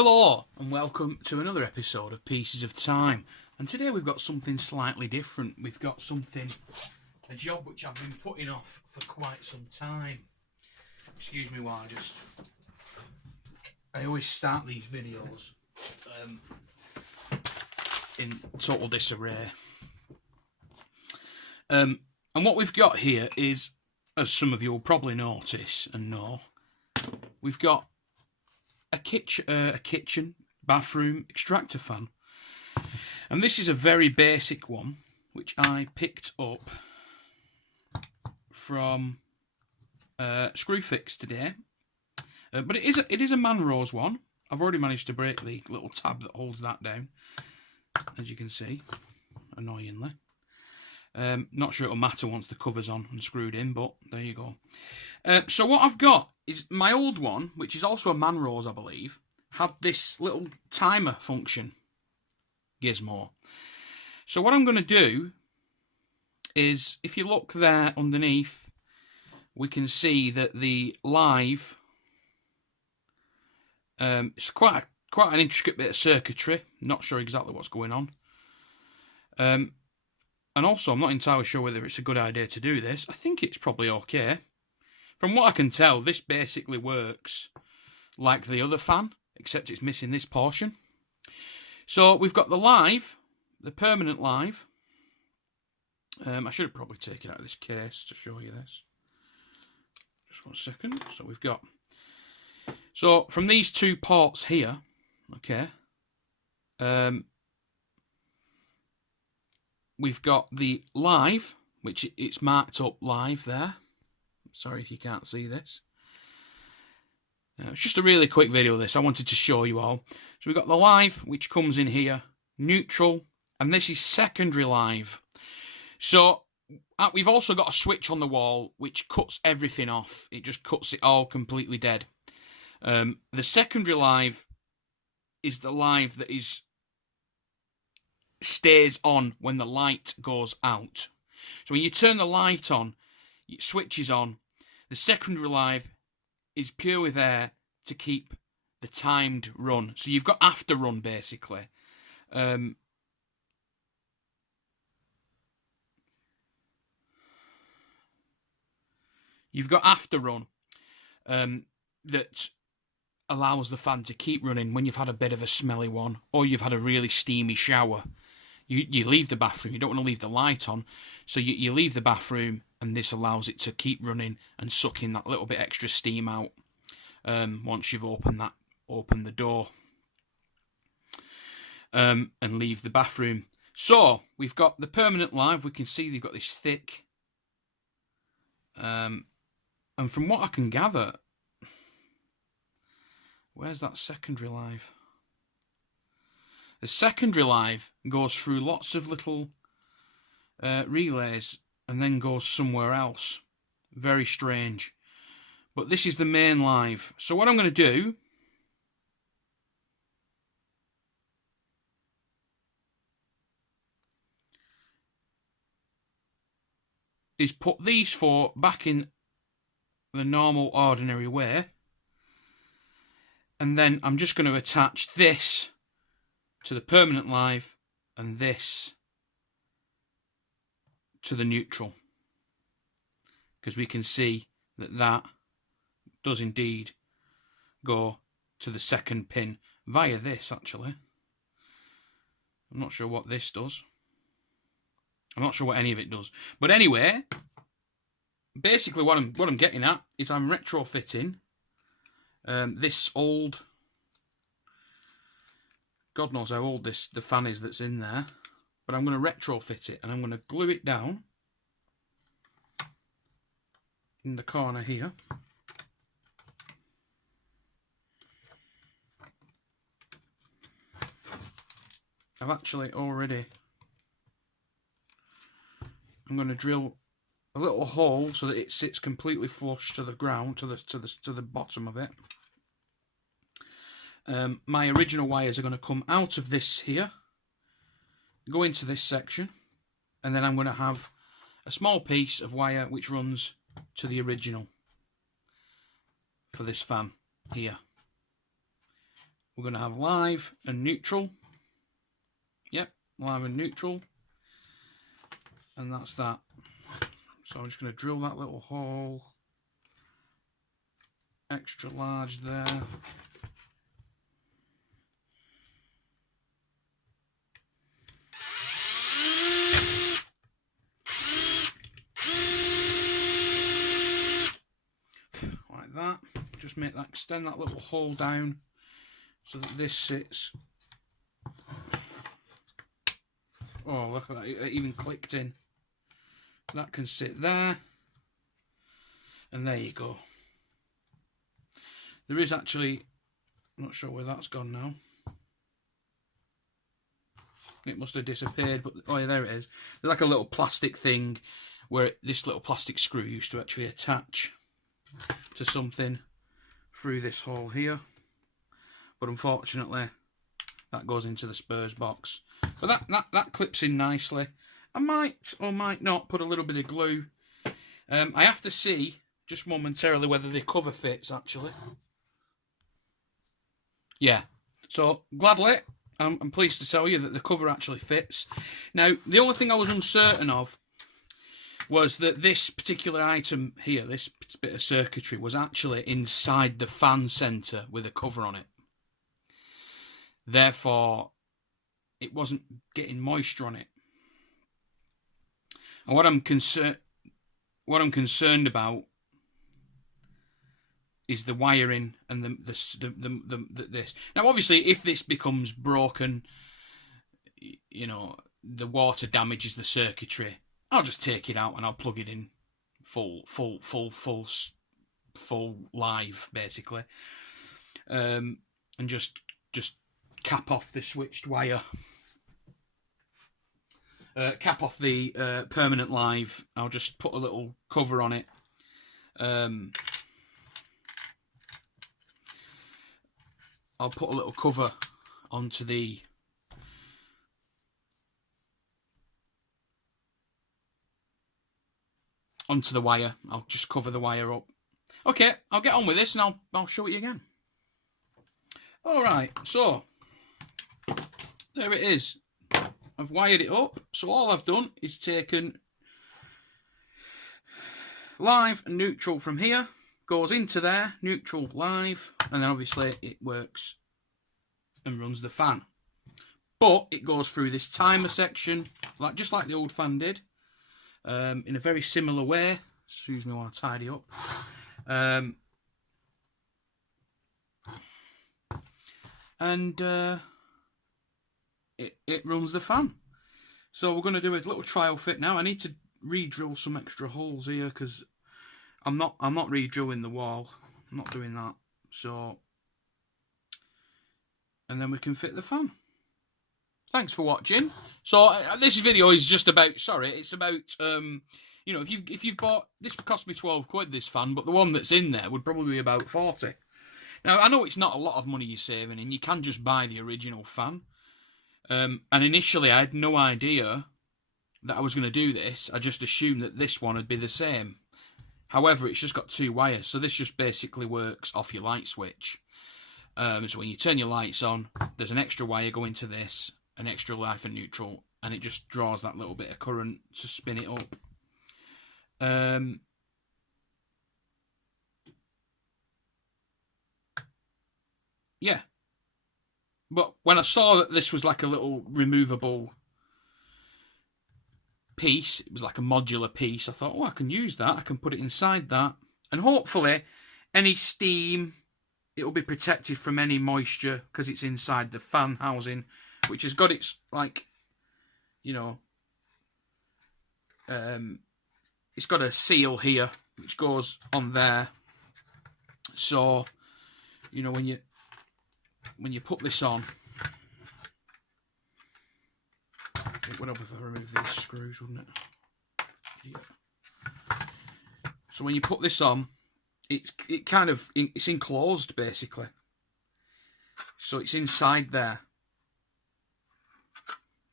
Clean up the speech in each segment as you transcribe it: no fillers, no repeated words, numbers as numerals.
Hello and welcome to another episode of Pieces of Time, and today we've got something slightly different. We've got a job which I've been putting off for quite some time. Excuse me while I always start these videos in total disarray. And what we've got here is, as some of you will probably notice and know, we've got a kitchen, bathroom extractor fan. And this is a very basic one, which I picked up from Screwfix today. But it is a Manrose one. I've already managed to break the little tab that holds that down, as you can see, annoyingly. Not sure it'll matter once the cover's on and screwed in, but there you go. So what I've got is my old one, which is also a Manrose, I believe, had this little timer function gizmo. So what I'm going to do is, if you look there underneath, we can see that the live, it's quite an intricate bit of circuitry. Not sure exactly what's going on. And also, I'm not entirely sure whether it's a good idea to do this. I think it's probably okay. From what I can tell, this basically works like the other fan, except it's missing this portion. So we've got the live, the permanent live. I should have probably taken it out of this case to show you this. Just 1 second. So we've got... So from these two ports here, okay, we've got the live, which it's marked up live there. Sorry if you can't see this. It's just a really quick video of this. I wanted to show you all. So we've got the live, which comes in here, neutral, and this is secondary live. So we've also got a switch on the wall, which cuts everything off. It just cuts it all completely dead. The secondary live is the live that stays on when the light goes out. So when you turn the light on, it switches on. The secondary live is purely there to keep the timed run. So you've got after run, basically. You've got after run that allows the fan to keep running when you've had a bit of a smelly one or you've had a really steamy shower. You leave the bathroom. You don't want to leave the light on. So you leave the bathroom, and this allows it to keep running and sucking that little bit extra steam out once you've opened the door and leave the bathroom. So we've got the permanent live. We can see they've got this thick. And from what I can gather, where's that secondary live? The secondary live goes through lots of little relays and then goes somewhere else. Very strange. But this is the main live. So what I'm going to do is put these four back in the normal, ordinary way. And then I'm just going to attach this to the permanent live and this to the neutral, because we can see that does indeed go to the second pin via this. Actually, I'm not sure what this does. I'm not sure what any of it does, but anyway, basically what I'm getting at is I'm retrofitting this old, God knows how old the fan is that's in there, but I'm going to retrofit it and I'm going to glue it down in the corner here. I've actually already, I'm going to drill a little hole so that it sits completely flush to the ground, to the bottom of it. My original wires are going to come out of this here, go into this section, and then I'm going to have a small piece of wire which runs to the original for this fan here, we're going to have live and neutral. Yep, live and neutral. And that's that. So I'm just going to drill that little hole. Extra large there. Like that. Just make that, extend that little hole down so that this sits. Oh, look at that, it even clicked in. That can sit there. And there you go. There is actually, I'm not sure where that's gone now. It must have disappeared, but oh yeah, there it is. There's like a little plastic thing where this little plastic screw used to actually attach to something through this hole here. But unfortunately, that goes into the spurs box. But that clips in nicely. I might or might not put a little bit of glue. I have to see just momentarily whether the cover fits actually. Yeah, so gladly, I'm pleased to tell you that the cover actually fits. Now, the only thing I was uncertain of was that this particular item here, this bit of circuitry, was actually inside the fan centre with a cover on it. Therefore, it wasn't getting moisture on it. And what I'm concerned about is the wiring and this. Now, obviously, if this becomes broken, you know, the water damages the circuitry, I'll just take it out and I'll plug it in full live, basically, and just cap off the switched wire. Cap off the permanent live. I'll just put a little cover on it. I'll put a little cover onto the wire. I'll just cover the wire up. Okay, I'll get on with this and I'll show it you again. Alright, so there it is. I've wired it up. So all I've done is taken live and neutral from here, goes into there, neutral, live, and then obviously it works and runs the fan. But it goes through this timer section, just like the old fan did, in a very similar way. Excuse me while I tidy up. It runs the fan. So we're going to do a little trial fit now. I need to re-drill some extra holes here because I'm not re-drilling the wall. I'm not doing that. So, and then we can fit the fan. Thanks for watching. So this video is just about, sorry, it's about you know, if you've bought, this cost me 12 quid, this fan, but the one that's in there would probably be about 40. Now I know it's not a lot of money you're saving, and you can just buy the original fan. And initially I had no idea that I was going to do this. I just assumed that this one would be the same. However, it's just got two wires, so this just basically works off your light switch. So when you turn your lights on, there's an extra wire going to this, an extra live and neutral, and it just draws that little bit of current to spin it up. Yeah. But when I saw that this was like a little removable piece, it was like a modular piece, I thought, oh, I can use that. I can put it inside that. And hopefully, any steam, it'll be protected from any moisture because it's inside the fan housing, which has got its, like, you know, it's got a seal here, which goes on there. So, you know, when you put this on, it would help if I remove these screws, wouldn't it? Yeah. So when you put this on, it's enclosed basically. So it's inside there.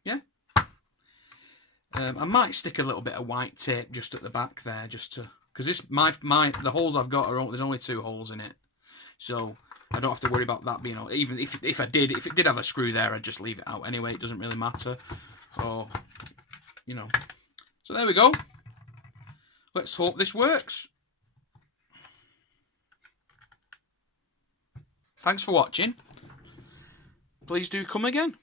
Yeah. I might stick a little bit of white tape just at the back there, just to, because this the holes I've got there's only 2 holes in it. So I don't have to worry about that being, even if it did have a screw there, I'd just leave it out anyway. It doesn't really matter. Or, you know. So there we go. Let's hope this works. Thanks for watching. Please do come again.